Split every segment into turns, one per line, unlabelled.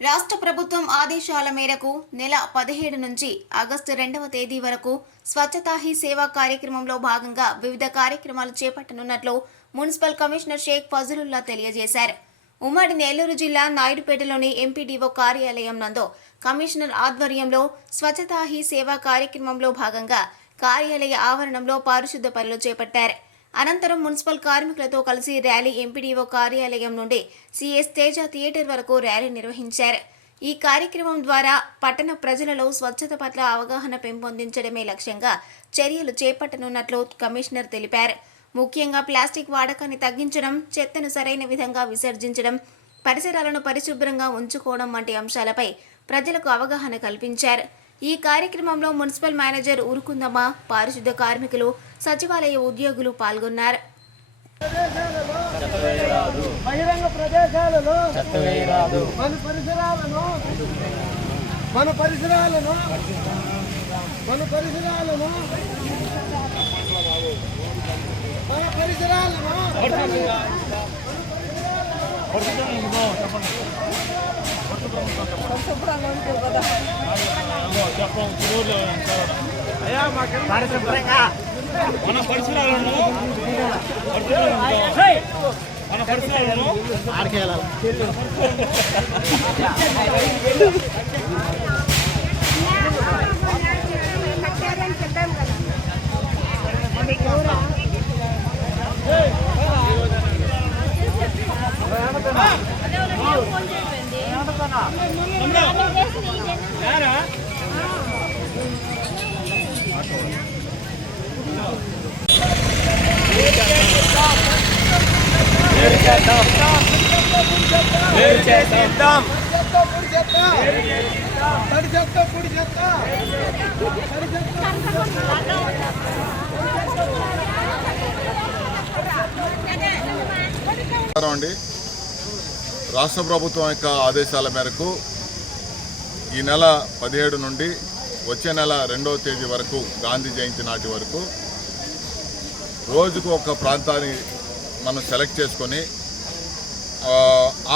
రాష్ట్ర ప్రభుత్వం ఆదేశాల మేరకు నెల పదిహేడు నుంచి ఆగస్టు రెండవ తేదీ వరకు స్వచ్ఛతా హీ సేవా కార్యక్రమంలో భాగంగా వివిధ కార్యక్రమాలు చేపట్టనున్నట్లు మున్సిపల్ కమిషనర్ షేక్ ఫజలుల్లా తెలియజేశారు. ఉమ్మడి నెల్లూరు జిల్లా నాయుడుపేటలోని ఎంపీడీఓ కార్యాలయం నందు కమిషనర్ ఆధ్వర్యంలో స్వచ్ఛతా హీ సేవా కార్యక్రమంలో భాగంగా కార్యాలయ ఆవరణంలో పారిశుద్ధ పనులు చేపట్టారు. అనంతరం మున్సిపల్ కార్మికులతో కలిసి ర్యాలీ ఎంపీడీఓ కార్యాలయం నుండి సిఎస్ తేజ థియేటర్ వరకు ర్యాలీ నిర్వహించారు. ఈ కార్యక్రమం ద్వారా పట్టణ ప్రజలలో స్వచ్ఛత పట్ల అవగాహన పెంపొందించడమే లక్ష్యంగా చర్యలు చేపట్టనున్నట్లు కమిషనర్ తెలిపారు. ముఖ్యంగా ప్లాస్టిక్ వాడకాన్ని తగ్గించడం చెత్తను సరైన విధంగా విసర్జించడం పరిసరాలను పరిశుభ్రంగా ఉంచుకోవడం వంటి అంశాలపై ప్రజలకు అవగాహన కల్పించారు. ఈ కార్యక్రమంలో మున్సిపల్ మేనేజర్ ఉరుకుందమ్మ పారిశుద్ధ కార్మికులు సచివాలయ ఉద్యోగులు పాల్గొన్నారు.
బహిరంగ ప్రదేశాలలో మన పరిసరాలను మన పరిసరాలను మన పరిసరాలను మన పరిసరాలను
మన పరిసరాలను
ఆడికెళ్ళాలి
యారా
చేద్దాం
తడి చెత్త పొడి చెత్త తడి చెత్త
అండి. రాష్ట్ర ప్రభుత్వం యొక్క ఆదేశాల మేరకు ఈ నెల పదిహేడు నుండి వచ్చే నెల రెండవ తేదీ వరకు గాంధీ జయంతి నాటి వరకు రోజుకు ఒక ప్రాంతాన్ని మనం సెలెక్ట్ చేసుకొని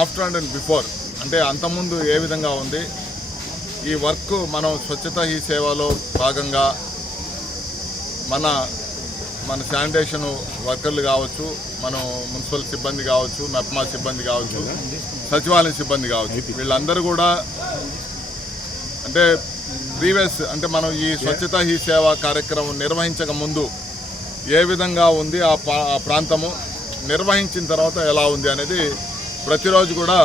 ఆఫ్టర్ అండ్ బిఫోర్ అంటే అంతకుముందు ఏ విధంగా ఉంది ఈ వర్క్ మనం స్వచ్ఛత ఈ సేవలో భాగంగా మన మన శానిటేషన్ వర్కర్లు కావచ్చు మనం మున్సిపల్ సిబ్బంది కావచ్చు మెప్మా సిబ్బంది కావచ్చు సచివాలయం సిబ్బంది కావచ్చు. వీళ్ళందరూ కూడా అంటే ప్రీవియస్ అంటే మనం ఈ స్వచ్ఛత హీ సేవ కార్యక్రమం నిర్వహించక ముందు ఏ విధంగా ఉంది ఆ ప్రాంతము నిర్వహించిన తర్వాత ఎలా ఉంది అనేది ప్రతిరోజు కూడా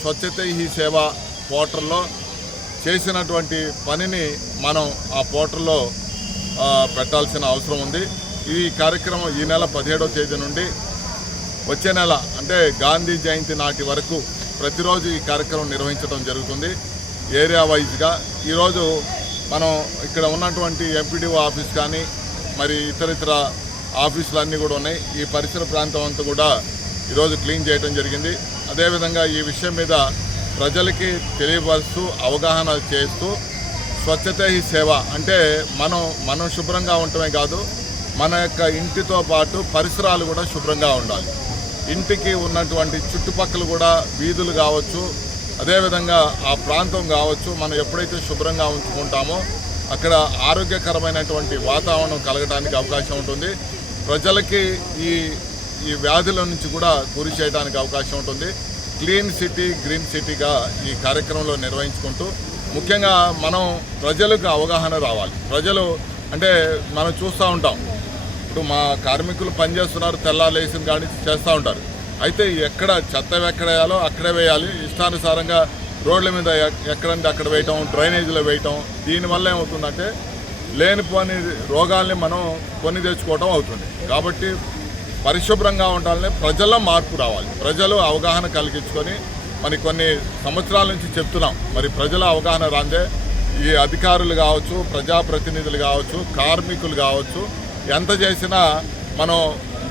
స్వచ్ఛత హీ సేవ పోర్టల్లో చేసినటువంటి పనిని మనం ఆ పోర్టల్లో పెట్టాల్సిన అవసరం ఉంది. ఈ కార్యక్రమం ఈ నెల పదిహేడవ తేదీ నుండి వచ్చే నెల అంటే గాంధీ జయంతి నాటి వరకు ప్రతిరోజు ఈ కార్యక్రమం నిర్వహించడం జరుగుతుంది. ఏరియా వైజ్గా ఈరోజు మనం ఇక్కడ ఉన్నటువంటి ఎంపీడీఓ ఆఫీస్ కానీ మరి ఇతర ఇతర ఆఫీసులన్నీ కూడా ఉన్నాయి. ఈ పరిసర ప్రాంతం అంతా కూడా ఈరోజు క్లీన్ చేయడం జరిగింది. అదేవిధంగా ఈ విషయం మీద ప్రజలకి తెలియపరుస్తూ అవగాహన చేస్తూ స్వచ్ఛత హీ సేవ అంటే మనం మనం శుభ్రంగా ఉండటమే కాదు మన యొక్క ఇంటితో పాటు పరిసరాలు కూడా శుభ్రంగా ఉండాలి. ఇంటికి ఉన్నటువంటి చుట్టుపక్కల కూడా వీధులు కావచ్చు అదేవిధంగా ఆ ప్రాంతం కావచ్చు మనం ఎప్పుడైతే శుభ్రంగా ఉంచుకుంటామో అక్కడ ఆరోగ్యకరమైనటువంటి వాతావరణం కలగడానికి అవకాశం ఉంటుంది. ప్రజలకి ఈ ఈ వ్యాధుల నుంచి కూడా గురి చేయడానికి అవకాశం ఉంటుంది. క్లీన్ సిటీ గ్రీన్ సిటీగా ఈ కార్యక్రమంలో నిర్వహించుకుంటూ ముఖ్యంగా మనం ప్రజలకు అవగాహన రావాలి. ప్రజలు అంటే మనం చూస్తూ ఉంటాం ఇప్పుడు మా కార్మికులు పనిచేస్తున్నారు తెల్లాలేసిన కానీ చేస్తూ ఉంటారు. అయితే ఎక్కడ చెత్త ఎక్కడ వేయాలో అక్కడే వేయాలి. ఇష్టానుసారంగా రోడ్ల మీద ఎక్కడంటే అక్కడ వేయటం డ్రైనేజీలో వేయటం దీనివల్ల ఏమవుతుందంటే లేనిపోని రోగాల్ని మనం కొని తెచ్చుకోవటం అవుతుంది. కాబట్టి పరిశుభ్రంగా ఉండాలని ప్రజల్లో మార్పు రావాలి. ప్రజలు అవగాహన కలిగించుకొని మరి కొన్ని సంవత్సరాల నుంచి చెప్తున్నాం. మరి ప్రజల అవగాహన రాందే. ఈ అధికారులు కావచ్చు ప్రజాప్రతినిధులు కావచ్చు కార్మికులు కావచ్చు ఎంత చేసినా మనం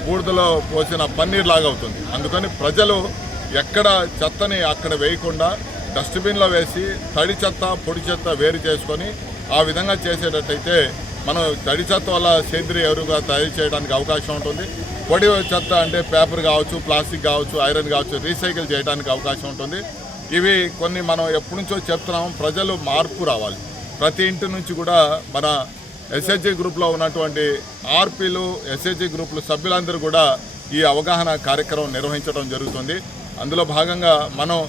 బూడిదలో పోసిన పన్నీర్ లాగా అవుతుంది. అందుకని ప్రజలు ఎక్కడ చెత్తని అక్కడ వేయకుండా డస్ట్బిన్లో వేసి తడి చెత్త పొడి చెత్త వేరు చేసుకొని ఆ విధంగా చేసేటట్టయితే మనం తడి చెత్త వల్ల సేంద్రియ ఎరువుగా తయారు చేయడానికి అవకాశం ఉంటుంది. పొడి చెత్త అంటే పేపర్ కావచ్చు ప్లాస్టిక్ కావచ్చు ఐరన్ కావచ్చు రీసైకిల్ చేయడానికి అవకాశం ఉంటుంది. ఇవి కొన్ని మనం ఎప్పటి నుంచో చెప్తున్నాం. ప్రజలు మార్పు రావాలి. ప్రతి ఇంటి నుంచి కూడా మన ఎస్హెచ్జి గ్రూప్లో ఉన్నటువంటి ఆర్పీలు ఎస్హెచ్జి గ్రూపుల సభ్యులందరూ కూడా ఈ అవగాహన కార్యక్రమం నిర్వహించడం జరుగుతుంది. అందులో భాగంగా మనం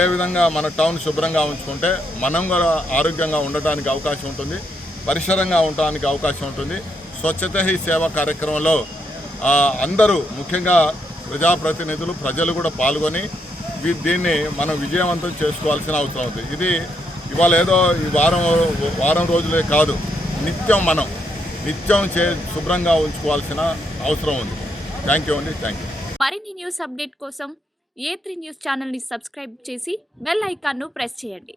ఏ విధంగా మన టౌన్ శుభ్రంగా ఉంచుకుంటే మనం కూడా ఆరోగ్యంగా ఉండటానికి అవకాశం ఉంటుంది పరిసరంగా ఉండటానికి అవకాశం ఉంటుంది. స్వచ్ఛత హీ సేవ కార్యక్రమంలో అందరూ ముఖ్యంగా ప్రజాప్రతినిధులు ప్రజలు కూడా పాల్గొని దీన్ని మనం విజయవంతం చేసుకోవాల్సిన అవసరం ఉంది. ఇది ఇవాళ ఏదో ఈ వారం వారం రోజులే కాదు. నిత్యం మనం నిత్యం చే శుభ్రంగా ఉంచుకోవాల్సిన అవసరం ఉంది. థ్యాంక్ యూ అండి థ్యాంక్ యూ
మరిన్ని న్యూస్ అప్డేట్ కోసం ఏ త్రీ న్యూస్ ఛానల్ని సబ్స్క్రైబ్ చేసి బెల్ ఐకాన్ను ప్రెస్ చేయండి.